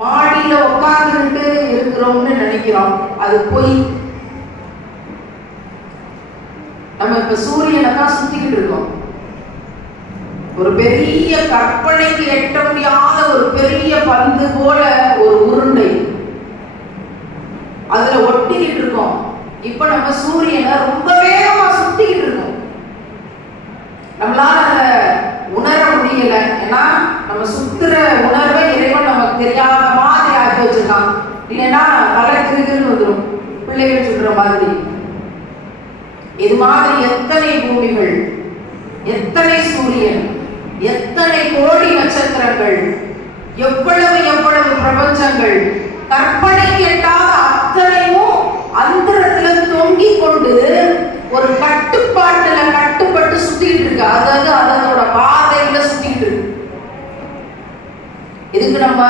மாடியில உட்கார்ந்துட்டு இருக்கிறோம்னு நினைக்கிறோம், அது பொய். நம்ம இப்ப சூரியனை தான் சுத்திக்கிட்டு இருக்கோம். ஒரு பெரிய கற்பனைக்கு எட்ட முடியாத ஒரு பெரிய பந்து போல ஒரு உருண்டை அதுல ஒட்டிக்கிட்டு இருக்கோம். இப்ப நம்ம சூரியனை ரொம்ப வேகமா சுத்திக்கிட்டு இருக்கோம். நம்மளால அதை உணர முடியல. ஏன்னா நம்ம சுத்துற உணர்வை இறைவன் நமக்கு தெரியாத மாதிரி ஆக்கி வச்சிருக்கான். இல்லைன்னா தலை கிருகிருன்னு வந்துடும், பிள்ளைகள் சொல்ற மாதிரி. இது மாதிரி எத்தனை பூமிகள், எத்தனை சூரியன், எத்தனை கோடி நட்சத்திரங்கள், எவ்வளவு எவ்வளவு பிரபஞ்சங்கள், கற்பனைக்கு எட்டாத அத்தனையும் அந்தரத்துல தொங்கிக் கொண்டு ஒரு கட்டுப்பாட்டுல கட்டுப்பட்டு சுத்திட்டு இருக்கு. அதாவது அதனோட பாதையில சுத்திட்டு இருக்கு. இதுக்கு நம்ம